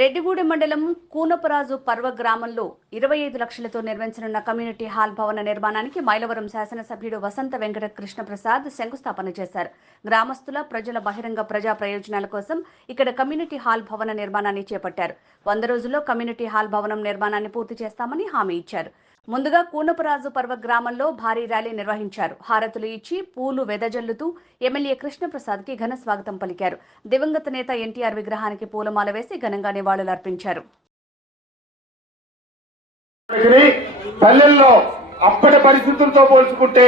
రెడ్డిగూడెం మండలం కూనపరాజు పర్వ గ్రామంలో 25 లక్షలతో నిర్మించనున్న కమ్యూనిటీ హాల్ భవన నిర్మాణానికి మైలవరం శాసనసభ్యుడు వసంత వెంకట కృష్ణప్రసాద్ శంకుస్థాపన చేశారు. గ్రామస్తుల ప్రజల బహిరంగ ప్రజా ప్రయోజనాల కోసం ఇక్కడ కమ్యూనిటీ హాల్ భవన నిర్మాణాన్ని చేపట్టారు. 100 రోజుల్లో కమ్యూనిటీ హాల్ భవనం నిర్మాణాన్ని పూర్తి చేస్తామని హామీ ఇచ్చారు. ముందుగా కూనపరాజు పర్వ గ్రామంలో భారీ ర్యాలీ నిర్వహించారు. హారతులు ఇచ్చి పూలు వెదజల్లుతూ ఎమ్మెల్యే కృష్ణప్రసాద్ కి ఘన స్వాగతం పలికారు. దివంగత నేత ఎన్టీఆర్ విగ్రహానికి పూలమాల వేసి ఘనంగా నివాళులర్పించారు. పల్లెల్లో అప్పటి పరిస్థితులతో పోల్చుకుంటే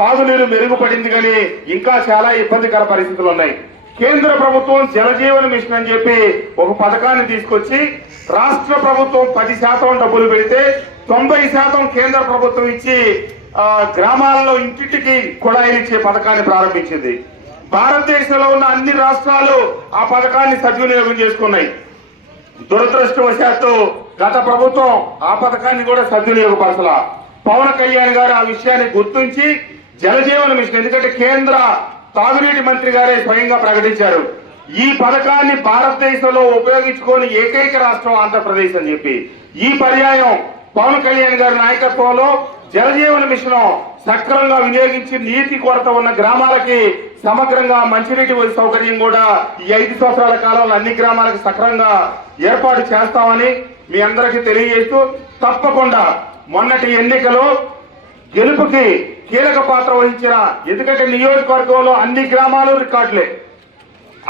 తాగునీరు మెరుగుపడింది కానీ ఇంకా చాలా ఇబ్బందికర పరిస్థితులు ఉన్నాయి. కేంద్ర ప్రభుత్వం జలజీవన మిషన్ అని చెప్పి ఒక పథకాన్ని తీసుకొచ్చి రాష్ట్ర ప్రభుత్వం 10% డబ్బులు పెడితే 90% కేంద్ర ప్రభుత్వం ఇచ్చి గ్రామాలలో ఇంటింటికి కుళాయిలు ఇచ్చే పథకాన్ని ప్రారంభించింది. భారతదేశంలో ఉన్న అన్ని రాష్ట్రాలు ఆ పథకాన్ని సద్వినియోగం చేసుకున్నాయి. దురదృష్టవశాత్తు గత ప్రభుత్వం ఆ పథకాన్ని కూడా సద్వినియోగపరచలా. పవన్ కళ్యాణ్ గారు ఆ విషయాన్ని గుర్తించి జలజీవన మిషన్, ఎందుకంటే కేంద్ర తాగునీటి మంత్రి గారే స్వయంగా ప్రకటించారు, ఈ పథకాన్ని భారతదేశంలో ఉపయోగించుకొని ఏకైక రాష్ట్రం ఆంధ్రప్రదేశ్ అని చెప్పి. ఈ పర్యాయం పవన్ కళ్యాణ్ గారి నాయకత్వంలో జలజీవన మిషన్ సక్రమంగా వినియోగించి నీటి కొరత ఉన్న గ్రామాలకి సమగ్రంగా మంచినీటి సౌకర్యం కూడా ఈ 5 సంవత్సరాల కాలంలో అన్ని గ్రామాలకు సక్రమంగా ఏర్పాటు చేస్తామని మీ అందరికీ తెలియజేస్తూ, తప్పకుండా మొన్నటి ఎన్నికలో గెలుపుకి కీలక పాత్ర వహించిన, ఎందుకంటే నియోజకవర్గంలో అన్ని గ్రామాలు రికార్డులే,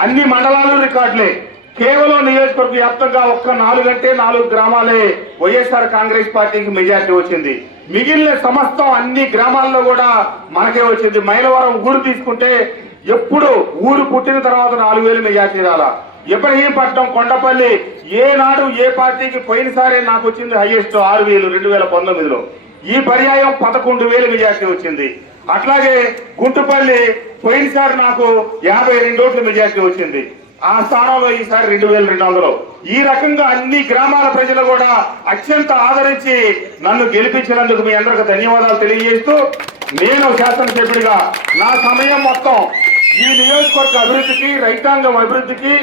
అన్ని మండలాలు రికార్డులే, కేవలం నియోజకవర్గ వ్యాప్తంగా ఒక్క 4 గ్రామాలే వైఎస్ఆర్ కాంగ్రెస్ పార్టీకి మెజార్టీ వచ్చింది. మిగిలిన సమస్తం అన్ని గ్రామాల్లో కూడా మనకే వచ్చింది. మైలవరం ఊరు తీసుకుంటే ఎప్పుడు ఊరు పుట్టిన తర్వాత 4000 మెజార్టీ రాలా. ఇబ్రహీంపట్నం, కొండపల్లి ఏనాడు ఏ పార్టీకి పోయినసారి నాకు వచ్చింది హైయెస్ట్ 6000 2019లో. ఈ పర్యాయం 11,000 మెజార్టీ వచ్చింది. అట్లాగే గుంటుపల్లి పోయినసారి నాకు 52 ఓట్ల మెజార్టీ వచ్చింది. ఆ స్థానంలో ఈసారి 2200. ఈ రకంగా అన్ని గ్రామాల ప్రజలు కూడా అత్యంత ఆదరించి నన్ను గెలిపించినందుకు మీ అందరికి ధన్యవాదాలు తెలియజేస్తూ, నేను శాసనసభ్యుడిగా నా సమయం మొత్తం ఈ నియోజకవర్గ అభివృద్ధికి, రైతాంగం అభివృద్ధికి,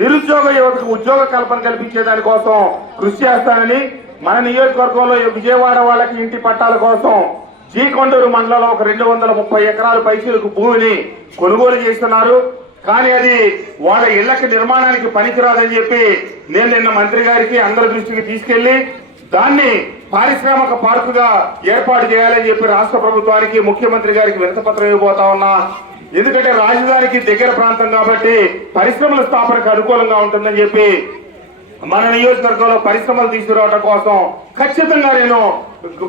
నిరుద్యోగ యువతకు ఉద్యోగ కల్పన కల్పించే దానికోసం కృషి చేస్తానని, మన నియోజకవర్గంలో విజయవాడ వాళ్ళకి ఇంటి పట్టాల కోసం జీకొండూరు మండలంలో ఒక 230 ఎకరాల పైసలకు భూమిని కొనుగోలు చేస్తున్నారు. కానీ అది వాళ్ళ ఇళ్లకి నిర్మాణానికి పనికిరాదని చెప్పి నేను నిన్న మంత్రి గారికి అందరి దృష్టికి తీసుకెళ్లి దాన్ని పారిశ్రామిక పార్కుగా ఏర్పాటు చేయాలని చెప్పి రాష్ట్ర ప్రభుత్వానికి, ముఖ్యమంత్రి గారికి వినతిపత్రం ఇవ్వబోతా ఉన్నా. ఎందుకంటే రాజధానికి దగ్గర ప్రాంతం కాబట్టి పరిశ్రమల స్థాపనకు అనుకూలంగా ఉంటుందని చెప్పి మన నియోజకవర్గంలో పరిశ్రమలు తీసుకురావడం కోసం ఖచ్చితంగా నేను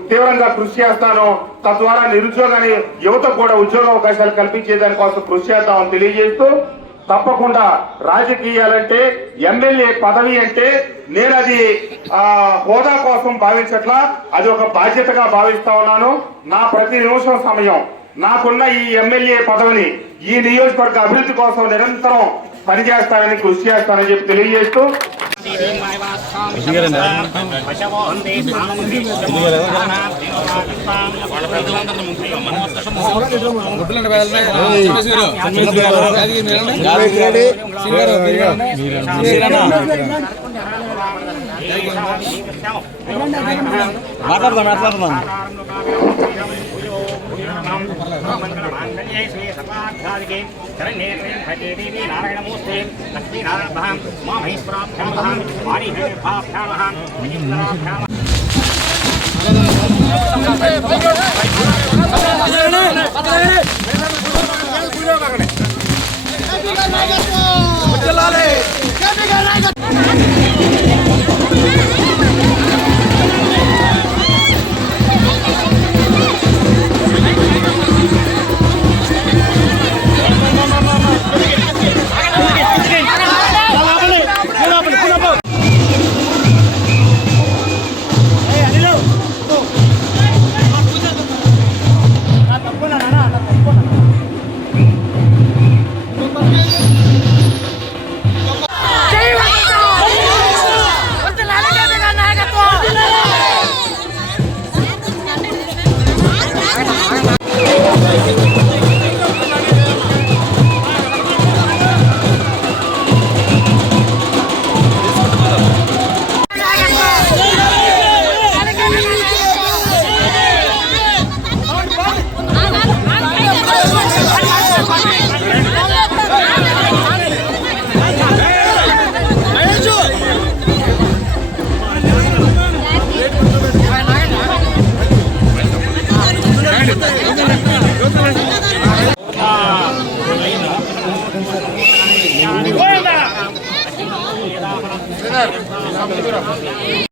తీవ్రంగా కృషి చేస్తాను. తద్వారా నిరుద్యోగాన్ని, యువతకు కూడా ఉద్యోగ అవకాశాలు కల్పించే దానికోసం కృషి చేస్తామని తెలియజేస్తూ, తప్పకుండా రాజకీయాలంటే, ఎమ్మెల్యే పదవి అంటే నేను అది హోదా కోసం భావించట్లా, అది ఒక బాధ్యతగా భావిస్తా ఉన్నాను. నా ప్రతి నిమిషం సమయం నాకున్న ఈ ఎమ్మెల్యే పదవిని ఈ నియోజకవర్గ అభివృద్ధి కోసం నిరంతరం పనిచేస్తానని, కృషి చేస్తానని చెప్పి తెలియజేస్తూ, మాట్లాడదాం నారాయణమూర్తి లక్ష్మీనారాయణ మా మహేశ్వరాభ్యాం వినర్